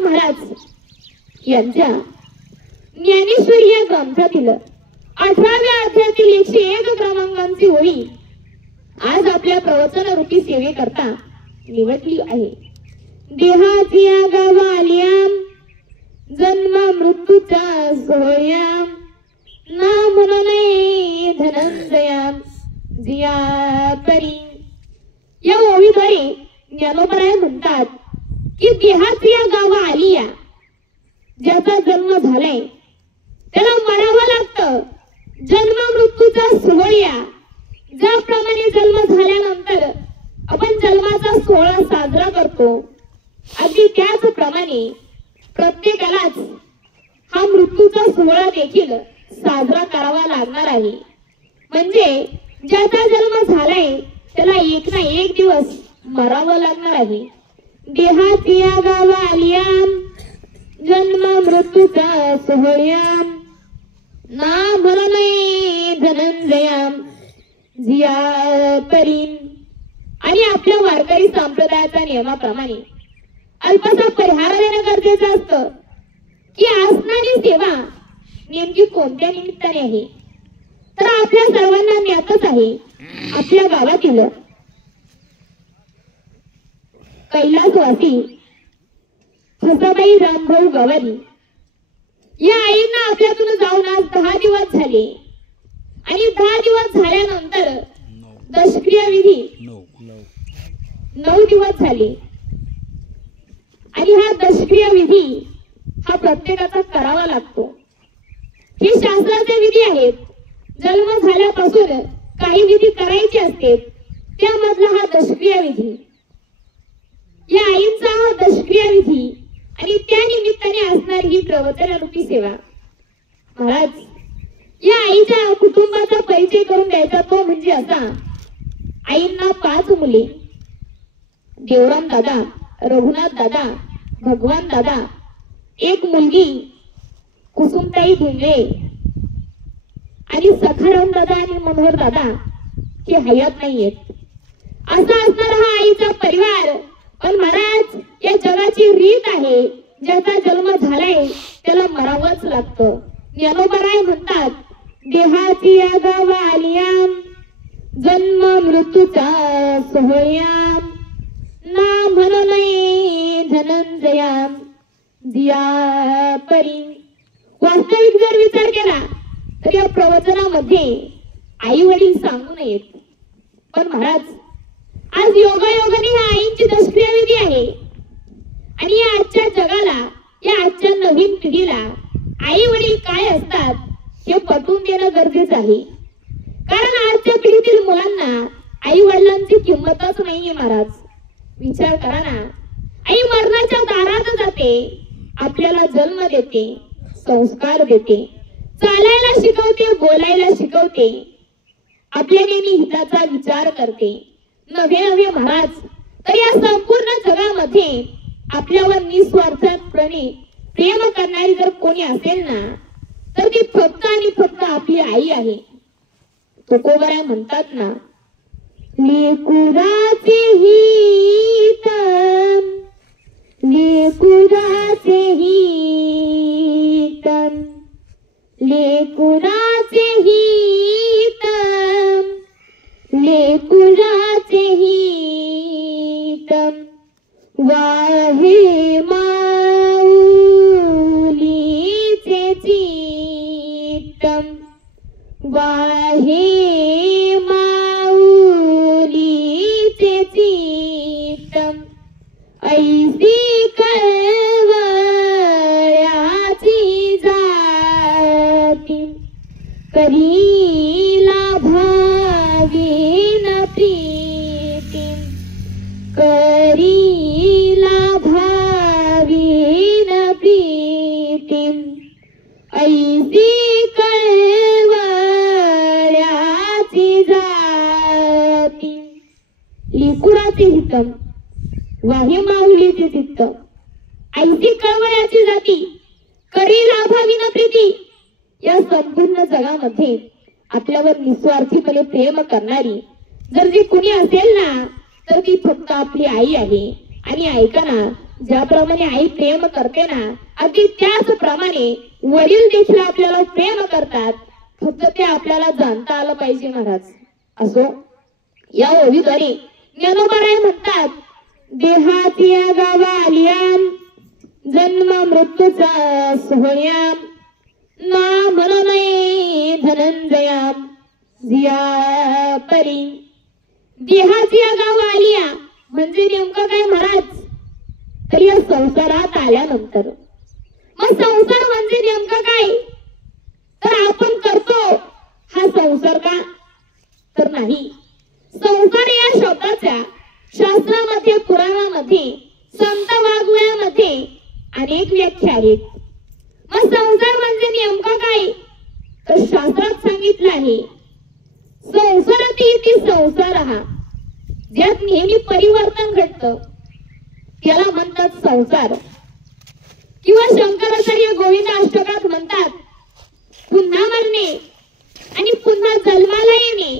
महाराज यांच्या ज्ञानेश्वरी या ग्रंथातील 18व्या अध्यायातील 101 क्रमांकांची ओळी आज आपल्या प्रवचन रूपी सेवेकरता निवडली आहे. देहाची गावा आल्या जन्म मृत्यूचा सोहळ्या ना म्हणून धनंजया जिया परी. या ओळीद्वारे ज्ञानोबराय म्हणतात की देहाची गावा आलिया ज्याचा जन्म झालाय त्याला मरावं लागतं. जन्म मृत्यूचा सोहळ्या ज्याप्रमाणे जन्म झाल्यानंतर आपण जन्माचा सोहळा साजरा करतो अगदी त्याचप्रमाणे प्रत्येकालाच हा मृत्यूचा सोहळा देखील साजरा करावा लागणार आहे. म्हणजे ज्याचा जन्म झालाय त्याला एक ना एक दिवस मरावं लागणार आहे. देहाची गावा आलिया जन्म मृत्यूचा सोहळ्या ना म्हणून धनंजया जिया परी. आणि आपल्या वारकरी संप्रदायाच्या नियमाप्रमाणे अल्पसा परिहार देणं गरजेचं असतं की आसनाची सेवा नेमकी कोणत्या निमित्ताने आहे. तर आपल्या सर्वांना ज्ञातच आहे आपल्या गावातील कैलासवासी हसाबाई रामभाऊ गवारी या आईंना आपल्यातून जाऊन आज 10 दिवस झाले. आणि 10 दिवस झाल्यानंतर दशक्रिया विधी 9 दिवस झाले. आणि हा दशक्रिया विधी हा प्रत्येकाचा करावा लागतो. हे शास्त्राचे विधी आहेत. जन्म झाल्यापासून काही विधी करायचे असते त्यामधला हा दशक्रिया विधी. या आईंचा हा दशक्रिया विधी आणि त्या निमित्ताने असणारी ही प्रवचन रूपी सेवा. महाराज या आईच्या कुटुंबाचा परिचय करून द्यायचा तो म्हणजे असा. आईंना 5 मुले देवराम दादा, रघुनाथ दादा, भगवान दादा, एक मुलगी कुसुमताई धिंगळे आणि सखाराम दादा आणि मनोहर दादा हे हयात नाहीयेत. असा असणारा हा आईचा परिवार. पण महाराज या जगाची रीत आहे ज्याचा जन्म झालाय त्याला मरावंच लागतं. ज्ञानोबराय म्हणतात देहाची गावा आलिया जन्म मृत्यूचा सोहळ्या ना म्हणून धनंजया जिया परी. वास्तविक जर विचार केला तर या प्रवचनामध्ये आई वडील सांगू नयेत. पण महाराज आज योगायोगाने ह्या आईंची दशक्रिया विधी आहे. आणि या आजच्या जगाला या आजच्या नवीन पिढीला आई वडील काय असतात हे पटवून देणं गरजेचं आहे. कारण आजच्या पिढीतील मुलांना आई वडिलांची किंमतच नाहीये. महाराज विचार करा ना. आई मरणाच्या दारात जाते, आपल्याला जन्म देते, संस्कार देते, चालायला शिकवते, बोलायला शिकवते, आपल्या नेहमी हिताचा विचार करते. नव्हे महाराज तर या संपूर्ण जगामध्ये आपल्यावर निस्वार्थपणे प्रेम करणारी जर कोणी असेल ना तर ती फक्त आणि फक्त आपली आई आहे. तुकोबराय म्हणतात ना लेकुराचे हित लेकुराचे हित लेकुराचे हित लेकुराचे हित वाहे माऊलीचे चित्तम वाहे माऊलीचे चित्तम ऐसी कळवळ्याची जाती करीला भावीन प्रीती करीला भावीन प्रीती ऐसी कळवळ्याची जाती लेकुराचे हितम वाहे माऊलीचे चित्त ऐसी कळवळ्याची जाती करीला भावीन प्रीती. या संपूर्ण जगामध्ये आपल्यावर निस्वार्थीपणे प्रेम करणारी जर जी कुणी असेल ना तर ती फक्त आपली आई आहे. आणि ऐका ना ज्याप्रमाणे आई प्रेम करते ना, अगदी त्याच प्रमाणे वडील देखील आपल्याला प्रेम करतात. फक्त ते आपल्याला जाणता आलं पाहिजे महाराज. असो, या ओळीद्वारे ज्ञानोबाराय म्हणतात, देहाची गावालिया जन्म मृत्यूचा सोहळ्या ना म्हणून धनंजया जिया परी. देहाची गावालिया म्हणजे नेमकं काय महाराज? तर या संसारात आल्यानंतर. मग संसार म्हणजे नेमकं काय? तर आपण करतो हा संसार का? तर नाही. संसार या शब्दाच्या शास्त्रामध्ये, पुराणामध्ये, संत वाङ्मयामध्ये अनेक व्याख्या आहेत. मग संसार म्हणजे नेमकं काय? तर शास्त्रात सांगितलं आहे, संसाराती संसार हा ज्यात नेहमी परिवर्तन घडतं त्याला म्हणतात संसार. किंवा शंकराचार्य गोविंद अष्टकात म्हणतात, पुन्हा मरणे आणि पुन्हा जन्माला येणे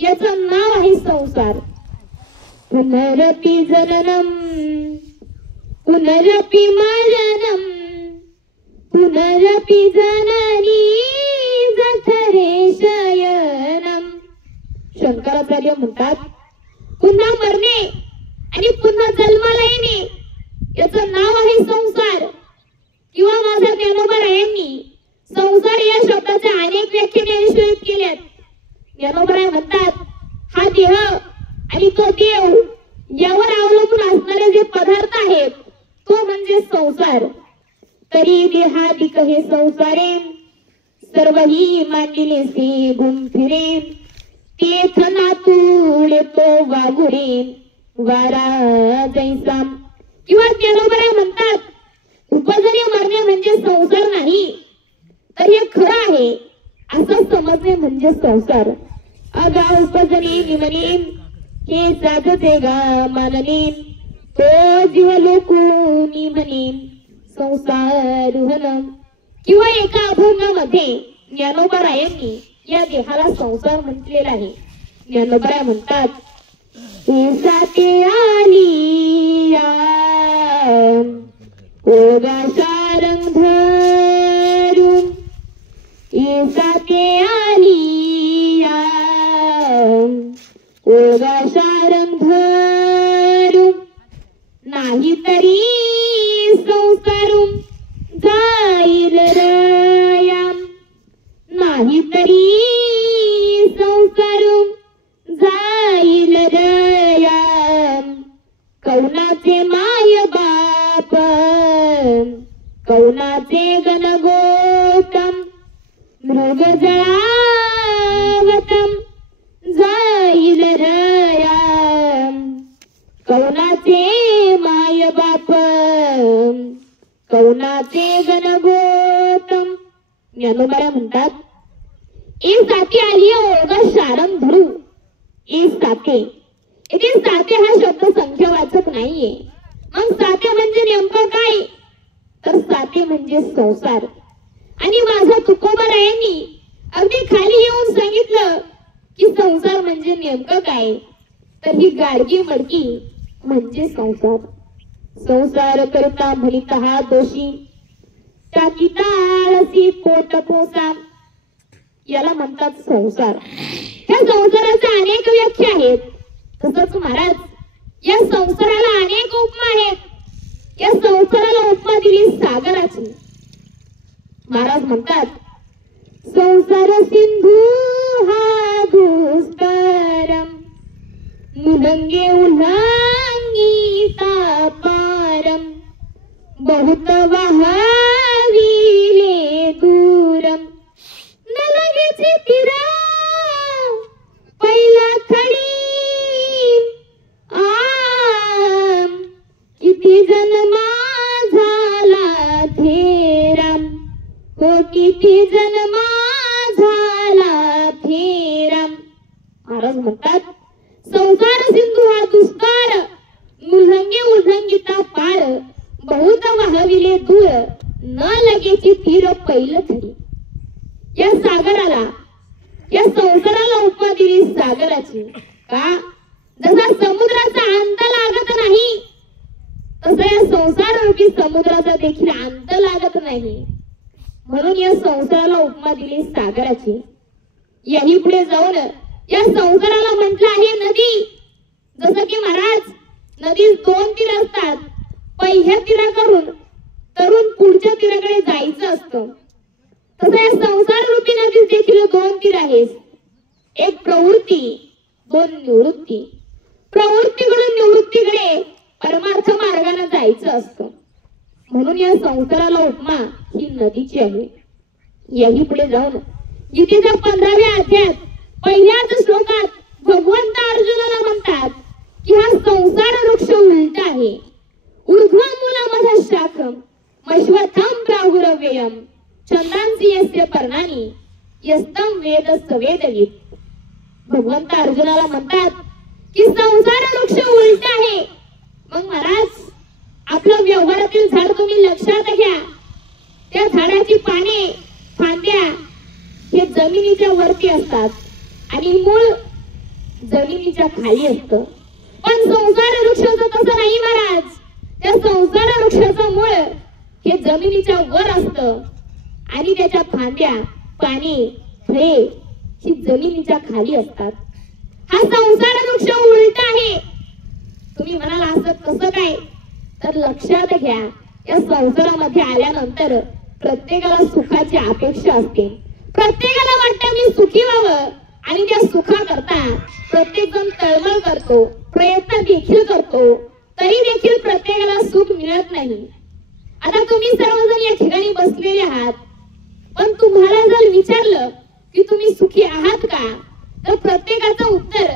याचं नाव आहे संसार. पुनरपि जननम पुनरपि मरणम पुनरपि जननी जठरे शयनम. शंकराचार्य म्हणतात, पुन्हा मरणे आणि पुन्हा जन्माला येणे याचं नाव आहे संसार. किंवा माझा ज्ञानोबारायांनी संसार या शब्दाच्या अनेक व्याख्या निश्चित केल्यात. ज्ञानोबाराय म्हणतात, हा देह आणि तो देव यावर अवलंबून असणारे जे पदार्थ आहेत तो म्हणजे संसार. तरी देहादिक हे संसारे सर्वही मांडिले से घुम फिरे तेथ नातुळे तो वाघुरे वारा जैसा. किंवा ज्ञानोबाराय म्हणतात, उपजने मरणे म्हणजे संसार नाही, तर हे खरं आहे असं समजणे म्हणजे संसार. अगा उपजने निमने हे साधते गा मानने तो जीव लोकुनी म्हणे संसार रुहन. किंवा एका अभंगामध्ये ज्ञानोबारायांनी या देहाला संसार म्हटलेला आहे. ज्ञानोबाराय म्हणतात, साते आलिया ओगा सारंग धरून साते आलिया ओगा सारंग धरून नाही तरी संसारून जाईल रया नाही तरी संसारून जाईल रया. कौनाचे माय बाप कौनाचे गणगोतम मृग जळावतम जाईल रया. कौनाचे माय बाप कौनाचे गणगोतम. ज्ञानोबाराय म्हणतात, एक साथे आली ओळगा शारम धरू. एक साथे, इथे साथे हा शब्द संख्यावाचक नाहीये. मग साथे म्हणजे नेमकं काय? तर साथे म्हणजे संसार. आणि माझा तुकोबारायांनी अगदी खाली येऊन सांगितलं की संसार म्हणजे नेमकं काय? तर ही गाडगी मडकी म्हणजे संसार. संसार करता म्हणित हा दोषी टाकीता आळसी पोट पोसा याला म्हणतात संसार. या संसाराच्या अनेक व्याख्या आहेत. तसंच महाराज या संसाराला अनेक उपमा आहेत. या संसाराला उपमा दिली सागराची. महाराज म्हणतात, संसार सिंधू हा दुस्तरम मुलंगे उल्लंघिता पारम बहुत वाहविले दूरम न लगेची तिरा पहिला खडी आम किती जन्मा झाला थेरम हो किती जन्मा झाला थेरम. महाराज म्हणतात, संसार सिंधू हा दुष्कार मुलंगे उल्लंघिता पार बहुत वाहविले दूर न लगेची तीर पहिलं थडी. या सागराला या संसाराला उपमा दिली सागराची. का? जसा समुद्राचा अंत लागत नाही तसं या संसार रूपी समुद्राचा देखील अंत लागत नाही. म्हणून या संसाराला उपमा दिली सागराची. याही पुढे जाऊन या संसाराला म्हटलं आहे नदी. जसं की महाराज, नदीत 2 तीर असतात. पहिल्या तीराकडून तरुण पुढच्या तीराकडे जायचं असतं. तसं या संसार रूपी नदीत देखील 2 तीर आहेत. एक प्रवृत्ती, 2 निवृत्ती. प्रवृत्तीकडून निवृत्तीकडे परमार्थ मार्गाने जायचं असतं. म्हणून या संसाराला उपमा ही नदीची आहे. याही पुढे जाऊन गीतेच्या 15व्या अध्यायात पहिल्याच श्लोकात भगवंत अर्जुनाला म्हणतात की हा संसार वृक्ष उलटा आहे. ऊर्ध्वं मूलमधः शाखं मश्वथं प्राहुरव्ययम् छंदांसी यस्य पर्णानि यस्तं वेद स वेदवित्. भगवंत अर्जुनाला म्हणतात की संसार वृक्ष उलटा आहे. मग महाराज, आपलं व्यवहारातील झाड तुम्ही लक्षात घ्या. त्या झाडाची पाने, फांद्या हे जमिनीच्या वरती असतात आणि मूळ जमिनीच्या खाली असतं. पण संसार वृक्षाचं तसं नाही महाराज. त्या संसार वृक्षाचं मूळ हे जमिनीच्या वर असतं आणि त्याच्या फांद्या, पाने, फळे ही जमिनीच्या खाली असतात. हा संसार वृक्ष उलटा आहे. तुम्ही म्हणाल असं कसं काय? तर लक्षात घ्या, या संसारामध्ये आल्यानंतर प्रत्येकाला सुखाची अपेक्षा असते. प्रत्येकाला वाटतं मी सुखी व्हावं आणि त्या सुखाकरता प्रत्येक जण तळमळ करतो, प्रयत्न देखील करतो, तरी देखील प्रत्येकाला सुख मिळत नाही. आता तुम्ही सर्वजण या ठिकाणी बसलेले आहात, पण तुम्हाला जर विचारलं की तुम्ही सुखी आहात का, तर प्रत्येकाचं उत्तर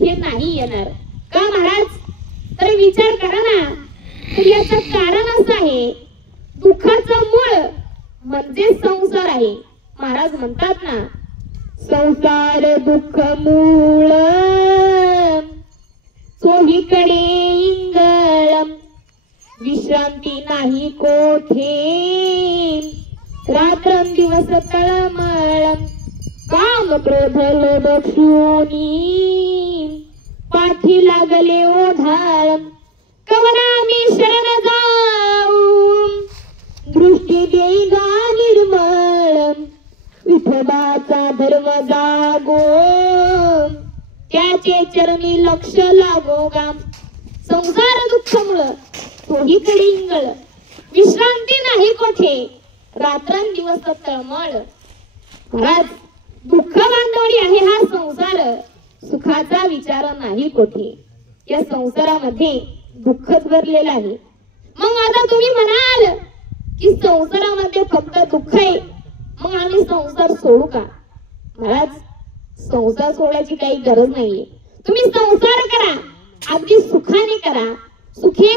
हे नाही येणार. का महाराज? तर विचार करा ना. तर याचं कारण असं आहे, दुःखाचं मूळ म्हणजे संसार आहे. महाराज म्हणतात ना, संसार दुःख मूळ चोहीकडे इंगळ विश्रांती नाही कोठे रात्रंदिवस तळमळ काम क्रोध लोभ क्षोणी पाठी लागले ओढाळ कवना मी शरण जाऊ दृष्टी देईगा निर्मळ विठोबाचा धर्म जागो त्याचे चरणी लक्ष लागो गा. संसार दुःख मुळ चोहीकडे इंगळ विश्रांती नाही कोठे रात्रंदिवस तळमळ. महाराज, दुःख बांधवडी आहे हा संसार, सुखाचा विचार नाही कोठे. या संसारामध्ये दुःखच भरलेलं आहे. मग आता तुम्ही म्हणाल की संसारामध्ये फक्त दुःख आहे, मग आम्ही संसार सोडू का? महाराज, संसार सोडायची काही गरज नाहीये. तुम्ही संसार करा, अगदी सुखाने करा. सुखी